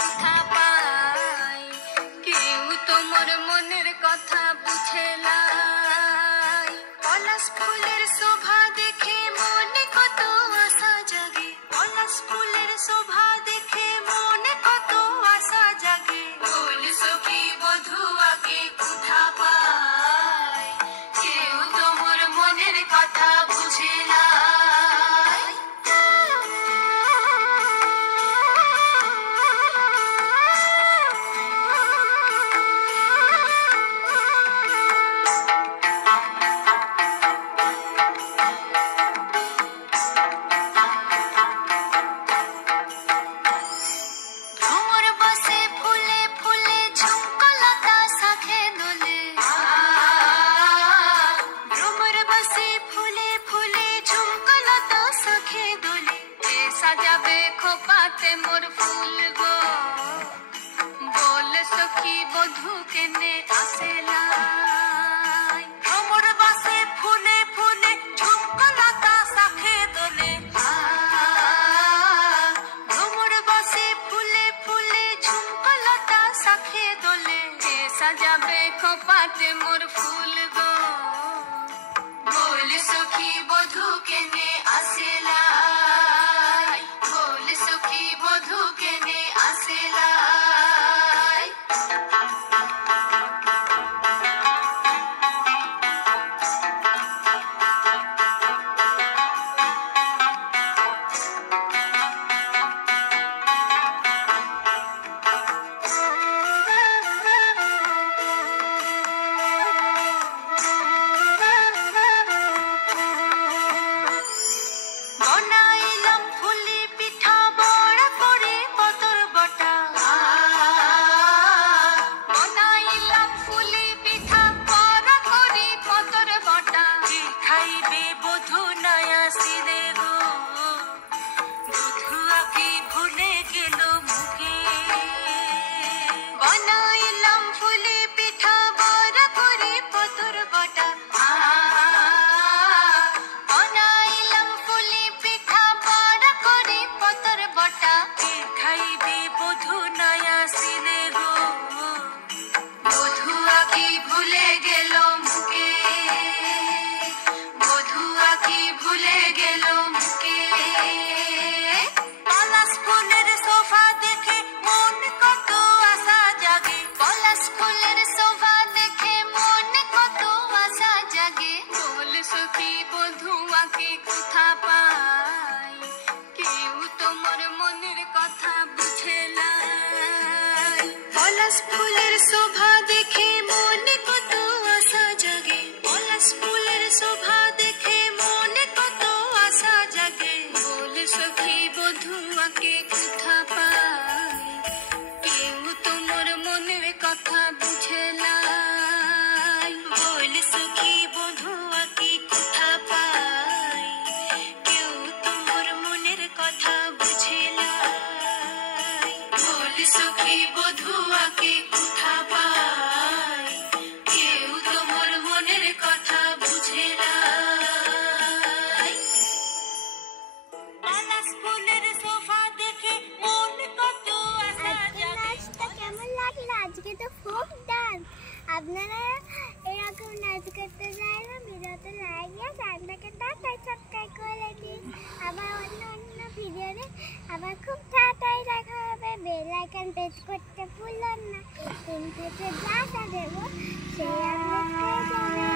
কোথা পাই, কেউ তোমার মনের কথা বুঝে নাই। পলাশ ফুলের শোভা দেখে মনে কত আশা জাগে, পলাশ ফুলের শোভা দেখে মনে কত আশা জাগে। বল সখী বধুয়াকে কোথা পাই, কেউ তোমার মনের কথা বুঝে নাই। ভ্রমর বসে ফুলে ফুলে ঝুমকলতা শাখে দোলে, ভ্রমর বসে ফুলে ফুলে ঝুমকলতা শাখে দোলে। কে সাজাবে খোপাতে মোর ফুল গো, বল সখী বধূ কেনে আসে লাই। ভ্রমর বসে ফুলে ফুলে ঝুমকলতা শাখে দোলে, ভ্রমর বসে ফুলে ফুলে ঝুমকলতা শাখে দোলে। কে সাজাবে খোপাতে মোর ফুল গো, বল সখী বধূ কেনে আসে লাই। বল সখী বধূ কেনে আসে লাই। বনাইলাম ফুলি পিঠা বড়া করে পতর বটা, বনাইলাম ফুলি পিঠা বড়া করে পতর বটা। কি খাইবে বধূ নয়া সিরে গো, বধুয়াকে ভুলে গেল মুখে। বনাইলাম ফুলি পিঠা বড়া করে পতর বটা, বনাইলাম ফুলি পিঠা বড়া করে পতর বটা। কে খাইবে বধূ নয়া সিরে গো, বধুয়াকে ভুলে গেল মুখে। বধুয়াকে ভুলে গেল মুখে। পলাশ ফুলের শোভা দেখে মন কত আশা জাগে, পলাশ ফুলের শোভা দেখে মন কত আশা জাগে। বল সখী বধুয়াকে কোথা পাই, কেউ তোমার মনের কথা বুঝে নাই। পলাশ ফুলের শোভা দেখে মনে কত আশা জাগে, পলাশ ফুলের শোভা দেখে মনে কত আশা জাগে। বল সখী বধুয়াকে কোথা পাই, কেউ তোমার মনের কথা বুঝে নাই। বল সখী বধুয়াকে কোথা পাই, কেউ তোমার মনের কথা বুঝে নাই। বল সখী বধুয়াকে কোথা পাই, কেউ তোমার মনের কথা বুঝে নাই। পলাশ ফুলের শোভা দেখে মন কত আশা জাগে। নাচটা কেমন লাগলো? আজকে তো ফোক ডান্স। আপনারা এরকম নাচ করতে চাইলে ভিডিওতে লাইক দিয়ে চ্যানেলটাকে সাবস্ক্রাইব করে দিন। আবার অন্য অন্য ভিডিওতে আবার খুব তাড়াতাড়ি দেখা হবে। বেল আইকন প্রেস করতে ভুলুন না। ইন ফিউচার যা দেবো সেই আপলোড করে দেবেন।